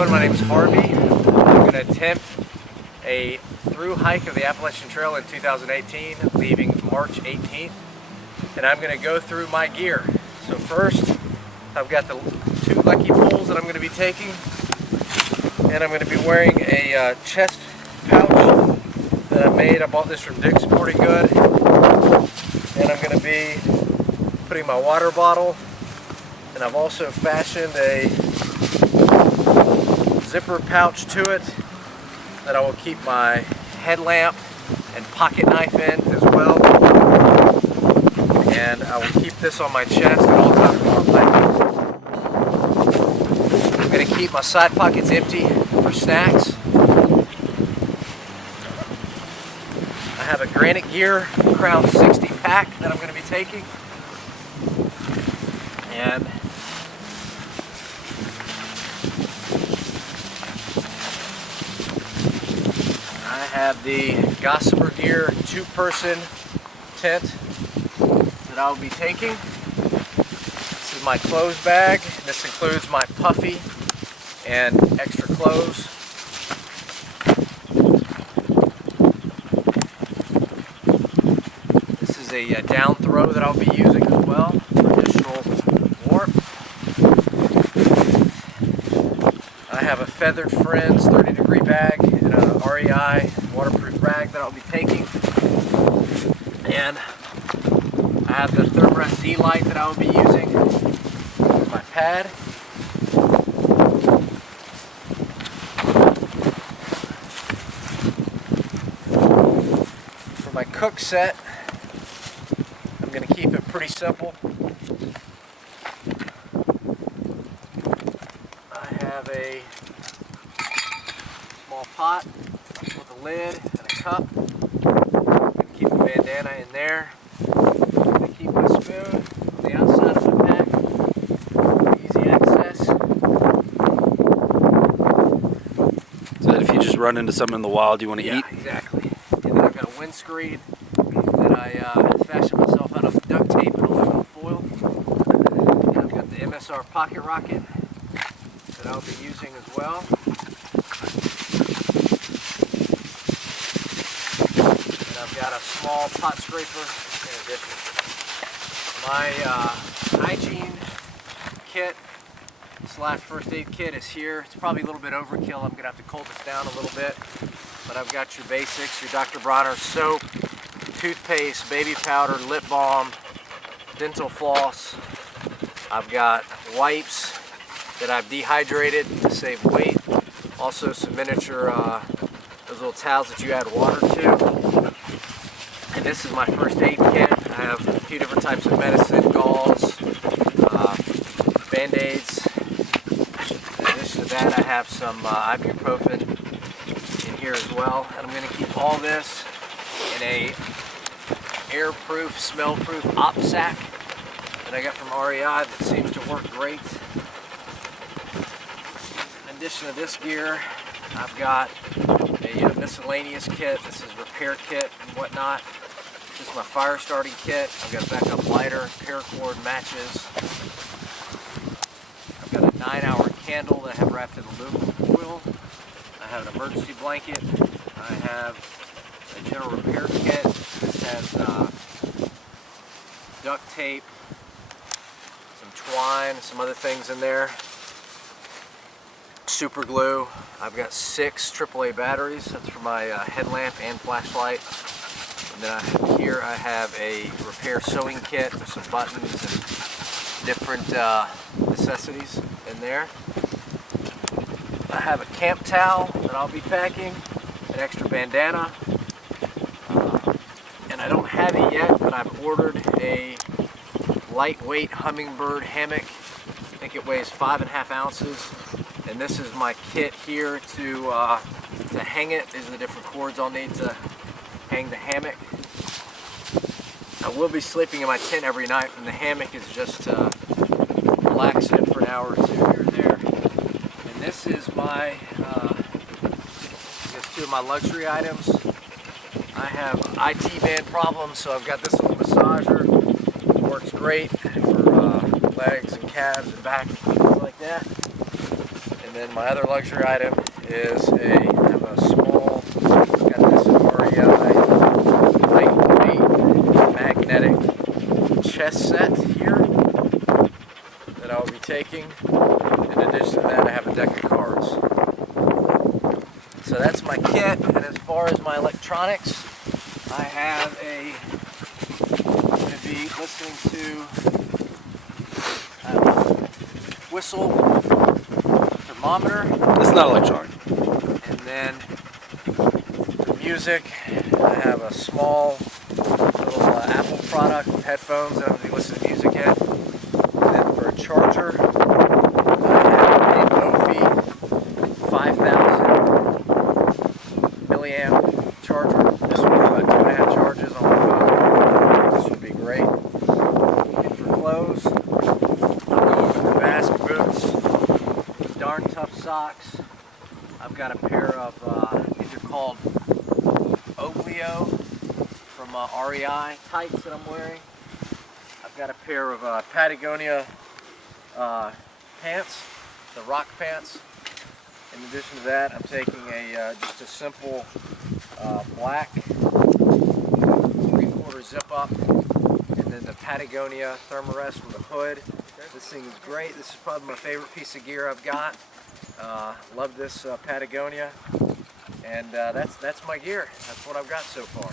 doing? My name is Harvey. I'm going to attempt a through hike of the Appalachian Trail in 2018, leaving March 18th. And I'm going to go through my gear. So first, I've got the 2 Lucky poles that I'm going to be taking. And I'm going to be wearing a chest pouch that I made. I bought this from Dick's Sporting Good. And I'm going to be putting my water bottle. And I've also fashioned a zipper pouch to it that I will keep my headlamp and pocket knife in as well. And I will keep this on my chest at all times while I'm hiking. I'm going to keep my side pockets empty for snacks. I have a Granite Gear Crown 60 pack that I'm going to be taking. And I have the Gossamer Gear 2-person tent that I'll be taking. This is my clothes bag. This includes my puffy and extra clothes. This is a down throw that I'll be using as well for additional warmth. I have a Feathered Friends 30-degree bag and a REI waterproof rag that I'll be taking. And I have the Thermarest Z light that I'll be using for my pad. For my cook set, I'm going to keep it pretty simple. I have a small pot with a lid and a cup. I'm going to keep a bandana in there. I'm going to keep my spoon on the outside of my pack for easy access. So that if you just run into something in the wild you want to eat? Yeah, exactly. And then I've got a windscreen that I fashioned myself out of duct tape and aluminum foil. And I've got the MSR pocket rocket that I'll be using as well. And I've got a small pot scraper in addition. My hygiene kit / first aid kit is here. It's probably a little bit overkill. I'm going to have to cool this down a little bit. But I've got your basics, your Dr. Bronner soap, toothpaste, baby powder, lip balm, dental floss. I've got wipes that I've dehydrated to save weight. Also some miniature, those little towels that you add water to. And this is my first aid kit. I have a few different types of medicine, gauze, band-aids. In addition to that, I have some ibuprofen in here as well. And I'm going to keep all this in a airproof, smell-proof op sack that I got from REI that seems to work great. In addition to this gear, I've got a miscellaneous kit. This is repair kit and whatnot. This is my fire starting kit. I've got a backup lighter, paracord, matches. I've got a 9-hour candle that I have wrapped in aluminum foil. I have an emergency blanket. I have a general repair kit. This has duct tape, some twine, some other things in there. Super glue. I've got 6 AAA batteries. That's for my headlamp and flashlight. And then here I have a repair sewing kit with some buttons and different necessities in there. I have a camp towel that I'll be packing, an extra bandana, and I don't have it yet, but I've ordered a lightweight hummingbird hammock. I think it weighs 5.5 ounces, and this is my kit here to hang it. These are the different cords I'll need to hang the hammock. I will be sleeping in my tent every night, and the hammock is just to relax in for an hour or 2 here or there. And this is my, I guess 2 of my luxury items. I have IT band problems, so I've got this little massager. It works great for legs and calves and back and things like that. And And then my other luxury item is I have a small, got this REI lightweight magnetic chess set here that I'll be taking. In addition to that, I have a deck of cards. So that's my kit, and as far as my electronics, I have I'm going to be listening to whistle thermometer. It's not electronic. And then for music, I have a small little Apple product with headphones that I'm going to be listening to music in. And then for a charger, I have a Mophie 5000 milliamp charger. This will be about 2.5 charges on my phone. I think this would be great. And for clothes, I'm going with the Basque boots, darn tough socks. I've got a pair of, these are called Oakleo from REI tights that I'm wearing. I've got a pair of Patagonia pants, the rock pants. In addition to that, I'm taking just a simple black 3/4 zip up, and then the Patagonia thermarest with a hood. This thing is great. This is probably my favorite piece of gear I've got. Love this Patagonia, and that's my gear. That's what I've got so far.